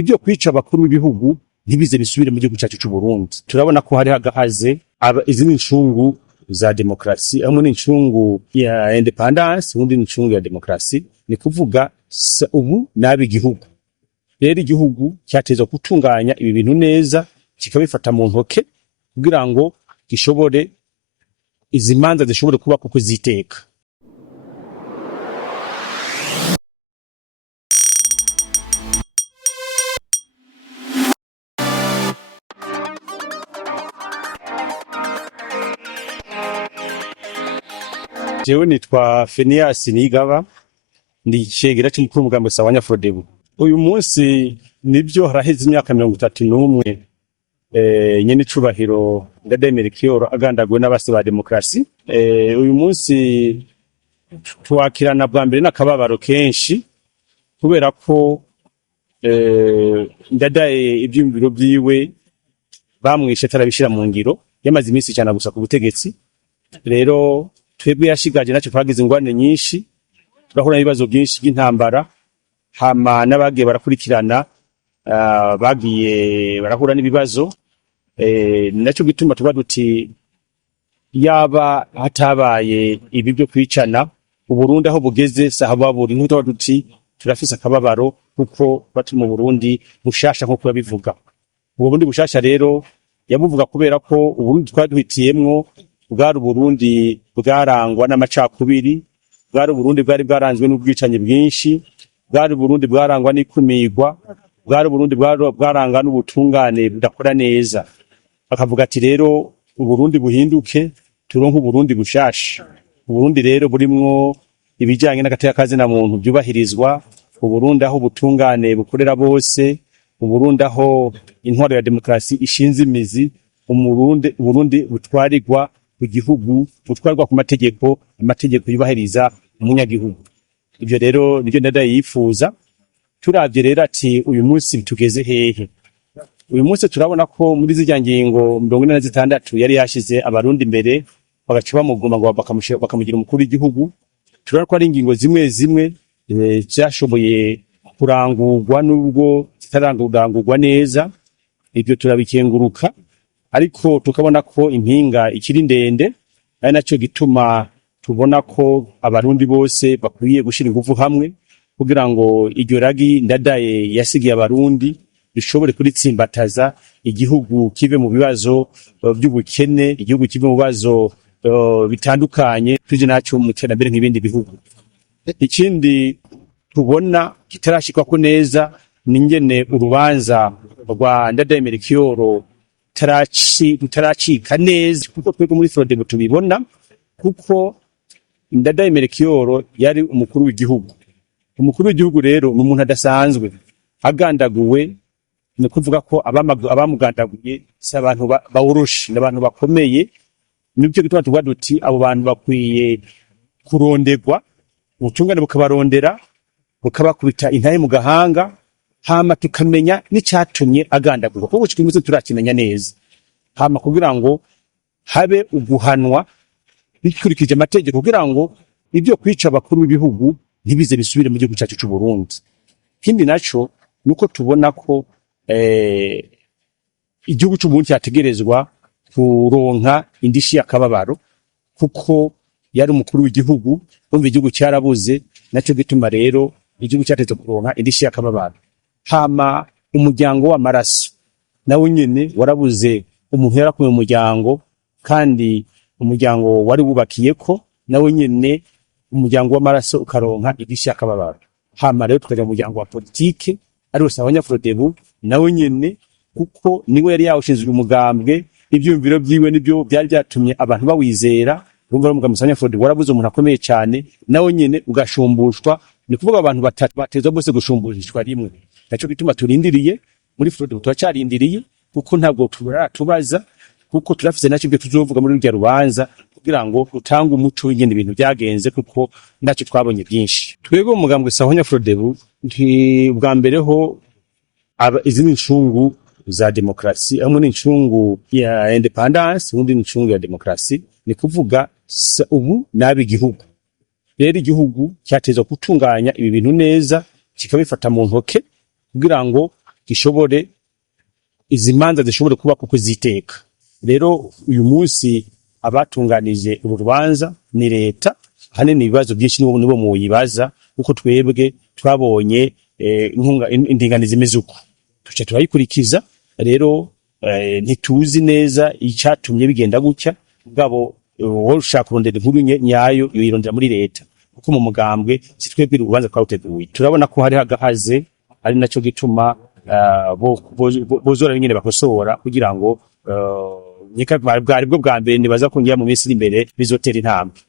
ibyo kwica abakuru b'ibihugu ntibize bisubire mu gihugu cyacu cy'u Burundi. Turabona ko hari hagahaze izindi ncungu za demokrasi, hamwe n'incungu ya independence, ubundi n'incungu ya demokrasi. Ni kuvuga ubu nabi igihugu. Rero igihugu cyatezwa gutunganya ibi bintu neza, kikabifata mu ntoke kugira ngo gishobore izi manza zishobore kuba kuko ziteka. Jewe nitwa Phineas Nigaba, ndi cegera cy'umukuru w'umugambi wa Frodebu. Uyu munsi nibyo haraheze imyaka 31 nyene cubahiro Ndadaye Melchior agandaguwe n'abasi ba demokrasi. Uyu munsi twakirana bwa mbere n'akababaro kenshi kubera ko Ndadaye ibyumviro byiwe bamwishe tarabishira mu ngiro, yamaze iminsi cyane gusa ku butegetsi. Rero twebwe yashigaje naco twagize ingwane nyinshi, turahura n'ibibazo byinshi by'intambara, hama n'abagiye barakurikirana bagiye barahura n'ibibazo. Naco gituma tuba duti yaba hatabaye ibi byo kwicana uburundi aho bugeze sahababuri, nkuko duti turafise akababaro kuko bati mu Burundi bushasha nko kubivuga. Uburundi bushasha rero yabuvuga kubera ko uburundi twaduhitiyemwo bwari Burundi bwarangwa n'amacakubiri, bwari Burundi bwari bwaranzwe n'ubwicanyi bwinshi, bwari Burundi bwarangwa n'ikumirwa, bwari Burundi bwarangwa n'ubutungane budakora neza. Bakavuga ati rero Uburundi buhinduke, turonke Uburundi bushasha. Uburundi rero burimwo ibijanye n'agateka kazi na muntu byubahirizwa, Uburundi aho butungane bukorera bose, Uburundi aho intwaro ya demokrasi ishinze imizi, Uburundi butwarirwa ku gihugu, butwarwa ku mategeko, amategeko yubahiriza umunyagihugu. Ibyo rero nibyo Ndadaye yifuza. Turavye rero ati uyu munsi tugeze hehe? Uyu munsi turabona ko muri zijya ngingo 46 yari yashize abarundi imbere bagaca bamuguma ngo bakamugira umukuru w'igihugu. Turabona ko ari ingingo zimwe zimwe cyashoboye kurangurwa nubwo zitarangurwa neza. Ibyo turabikenguruka, ariko tukabona ko impinga ikiri ndende, ari naco gituma tubona ko abarundi bose bakwiye gushira ingufu hamwe kugira ngo iryo ragi Ndadaye yasigiye abarundi bishobore kuritsimbataza, igihugu kive mu bibazo by'ubukene, igihugu kive mu bibazo bitandukanye, tuje naco mu terambere nk'ibindi bihugu. Ikindi tubona kitarashikwa ko neza ningene urubanza rwa Ndadaye Melchior tutaracika neza, kuko twebwe muri Frodebu tubibona, kuko Ndadaye Melchior yari umukuru w'igihugu. Umukuru w'igihugu rero ni umuntu adasanzwe, agandaguwe ni kuvuga ko abamugandaguye si abantu bawurusha, n'abantu bakomeye. Nibyo gituma tuvuga duti abo bantu bakwiye kurondegwa, ubutungane bukabarondera, bukabakubita intaye mu gahanga, hama tukamenya n'icyatumye agandagurwa, kuko cy'umuze turakimenya neza, hama kugira ngo habe uguhanwa bikurikije amategeko, kugira ngo ibyo kwica abakuru b'ibihugu ntibize bisubire mu gihugu cyacu cy'u Burundi. Kindi naco nuko tubona ko igihugu cy'u Burundi cyategerezwa kuronka indishi y'akababaro, kuko yari umukuru w'igihugu, umva igihugu cyarabuze. Naco gituma rero igihugu cyateze kuronka indishi y'akababaro. Hama umuryango w'amaraso nawe nyene warabuze umuntu yarakuye umuryango, kandi umuryango wari wubakiyeko nawe nyene umuryango w'amaraso ukaronka indishi y'akababaro. Hama rero tukaja mu muryango wa politike ari wose Frodebu nawe nyene, kuko niwe yari yawushinzwe umugambwe, ibyumviro byiwe nibyo byari byatumye abantu bawizera. Urumva umugambi wa Frodebu warabuze umuntu akomeye cyane, nawe nyene ugashumbushwa. Ni kuvuga abantu batatu batezwa bose gushumbushishwa rimwe. Naco gituma turindiriye muri Frodebu, turacarindiriye kuko ntabwo tubaza, kuko turafise naco ibyo tuzovuga muri rya rubanza kugira ngo utange umuco w'ingene ibintu byagenze, kuko naco twabonye byinshi. Twego umugambi wa Frodebu nti bwa mbere ho izindi ncungu za demokrasi, hamwe n'incungu ya independence, ubundi n'incungu ya demokrasi. Ni kuvuga ubu nabi igihugu. Rero igihugu cyatezwa gutunganya ibi bintu neza, kikabifata mu ntoke kugira ngo gishobore izi manza zishobore kuba kuko ziteka. Rero uyu munsi abatunganije urubanza ni leta, hanini ibibazo byinshi nibo muyibaza, kuko twebwe twabonye indinganizo imeze uko tuca turayikurikiza. Rero ntituzi neza icyatumye bigenda gutya, mugabo wowe ushaka kurondera inkuru nyayo yirondera muri leta, kuko mu mugambwe si twebwe urubanza twawuteguye. Turabona ko hari hagahaze, ari naco gituma bozora nyine bakosora kugira ngo bwari bwo bwa mbere nibaza ko ngiye mu minsi iri imbere bizotera intambwe.